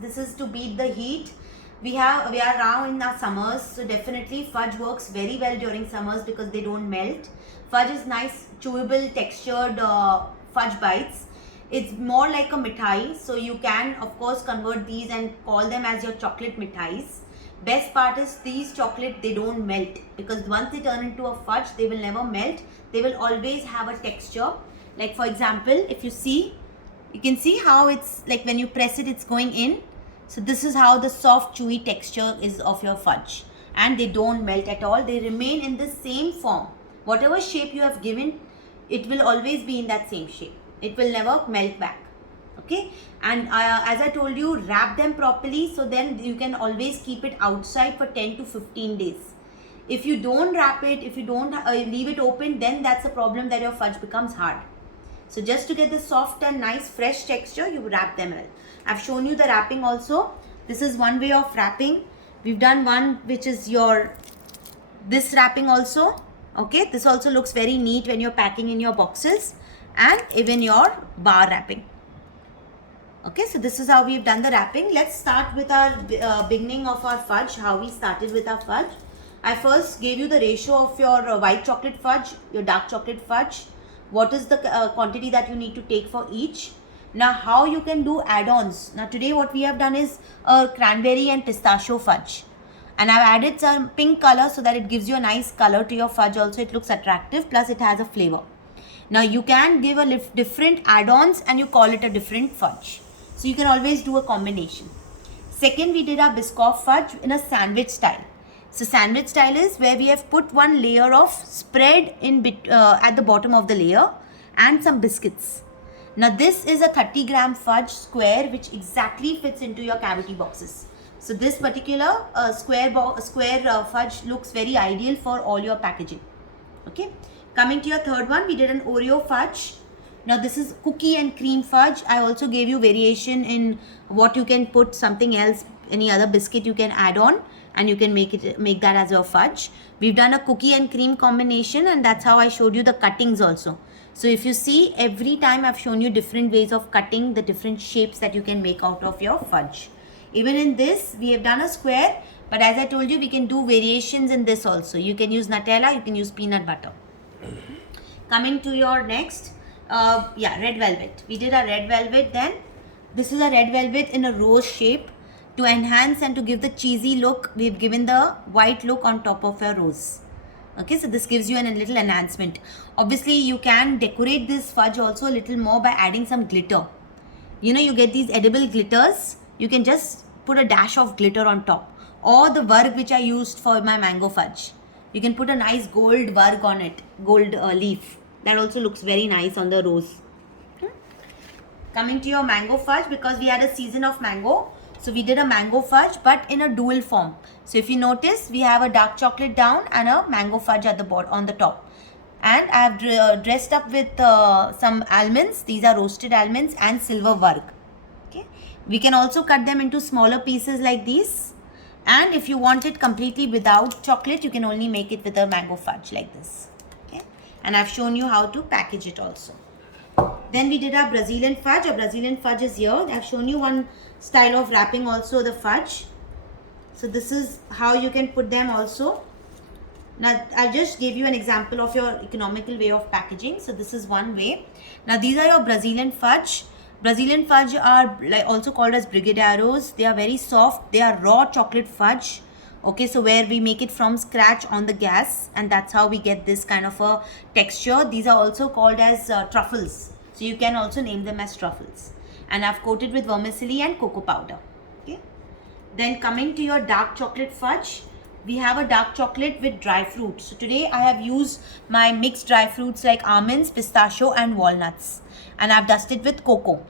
This is to beat the heat. We are now in our summers, so definitely fudge works very well during summers because they don't melt. Fudge is nice, chewable, textured fudge bites. It's more like a mithai, so you can of course convert these and call them as your chocolate mithais. Best part is these chocolate, they don't melt, because once they turn into a fudge, they will never melt. They will always have a texture. Like for example, if you see, you can see how it's like when you press it, it's going in. So this is how the soft chewy texture is of your fudge, and they don't melt at all. They remain in the same form. Whatever shape you have given, it will always be in that same shape. It will never melt back. Okay, and as I told you, wrap them properly, so then you can always keep it outside for 10 to 15 days. If you don't wrap it, if you don't leave it open, then that's a problem that your fudge becomes hard. So just to get the soft and nice fresh texture, you wrap them well. I've shown you the wrapping also. This is one way of wrapping. We've done one which is this wrapping also. Okay, this also looks very neat when you're packing in your boxes, and even your bar wrapping. Okay, so this is how we've done the wrapping. Let's start with our beginning of our fudge, how we started with our fudge. I first gave you the ratio of your white chocolate fudge, your dark chocolate fudge, what is the quantity that you need to take for each. Now how you can do add-ons. Now today what we have done is a cranberry and pistachio fudge, and I've added some pink color so that it gives you a nice color to your fudge also. It looks attractive, plus it has a flavor. Now you can give a different add-ons and you call it a different fudge. So you can always do a combination. Second, we did our Biscoff fudge in a sandwich style. So sandwich style is where we have put one layer of spread at the bottom of the layer and some biscuits. Now this is a 30-gram fudge square which exactly fits into your cavity boxes. So this particular square fudge looks very ideal for all your packaging. Okay. Coming to your third one, we did an Oreo fudge. Now this is cookie and cream fudge. I also gave you variation in what you can put, something else, any other biscuit you can add on, and you can make that as your fudge. We've done a cookie and cream combination, and that's how I showed you the cuttings also. So if you see, every time I've shown you different ways of cutting, the different shapes that you can make out of your fudge. Even in this, we have done a square, but as I told you, we can do variations in this also. You can use Nutella, you can use peanut butter. Coming to your next, red velvet. We did a red velvet then. This is a red velvet in a rose shape. To enhance and to give the cheesy look, we've given the white look on top of a rose. Okay, so this gives you a little enhancement. Obviously, you can decorate this fudge also a little more by adding some glitter. You know, you get these edible glitters. You can just put a dash of glitter on top. Or the varg which I used for my mango fudge. You can put a nice gold varg on it, gold leaf. That also looks very nice on the rose. Coming to your mango fudge, because we had a season of mango, so we did a mango fudge but in a dual form. So if you notice, we have a dark chocolate down and a mango fudge at the bottom on the top. And I have dressed up with some almonds. These are roasted almonds and silver varg. Okay. We can also cut them into smaller pieces like these. And if you want it completely without chocolate, you can only make it with a mango fudge like this. Okay. And I've shown you how to package it also. Then we did our Brazilian fudge. Our Brazilian fudge is here. I've shown you one style of wrapping also, the fudge. So this is how you can put them also. Now I just gave you an example of your economical way of packaging. So this is one way. Now these are your Brazilian fudge. Brazilian fudge are also called as brigadeiros. They are very soft. They are raw chocolate fudge. Okay, so where we make it from scratch on the gas, and that's how we get this kind of a texture. These are also called as truffles. So you can also name them as truffles. And I've coated with vermicelli and cocoa powder. Okay. Then coming to your dark chocolate fudge, we have a dark chocolate with dry fruit. So today I have used my mixed dry fruits like almonds, pistachio and walnuts. And I've dusted with cocoa.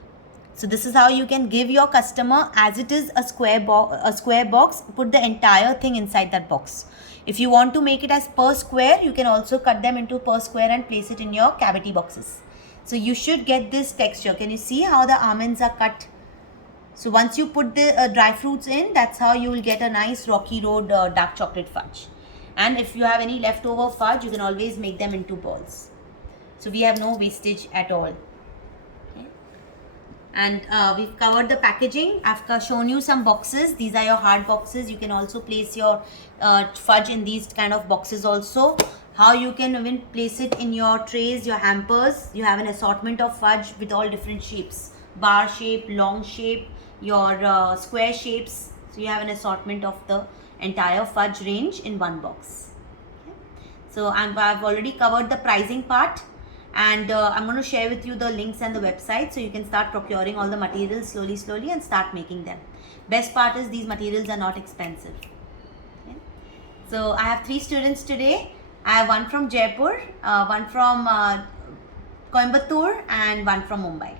So this is how you can give your customer, as it is a square box, put the entire thing inside that box. If you want to make it as per square, you can also cut them into per square and place it in your cavity boxes. So you should get this texture. Can you see how the almonds are cut? So once you put the dry fruits in, that's how you will get a nice Rocky Road dark chocolate fudge. And if you have any leftover fudge, you can always make them into balls. So we have no wastage at all. Okay. And we've covered the packaging. I've shown you some boxes. These are your hard boxes. You can also place your fudge in these kind of boxes also. How you can even place it in your trays, your hampers. You have an assortment of fudge with all different shapes. Bar shape, long shape, your square shapes. So you have an assortment of the entire fudge range in one box. Okay. So I've already covered the pricing part. And I'm going to share with you the links and the website so you can start procuring all the materials slowly and start making them. Best part is these materials are not expensive. Okay. So I have 3 students today. I have one from Jaipur, one from Coimbatore and one from Mumbai.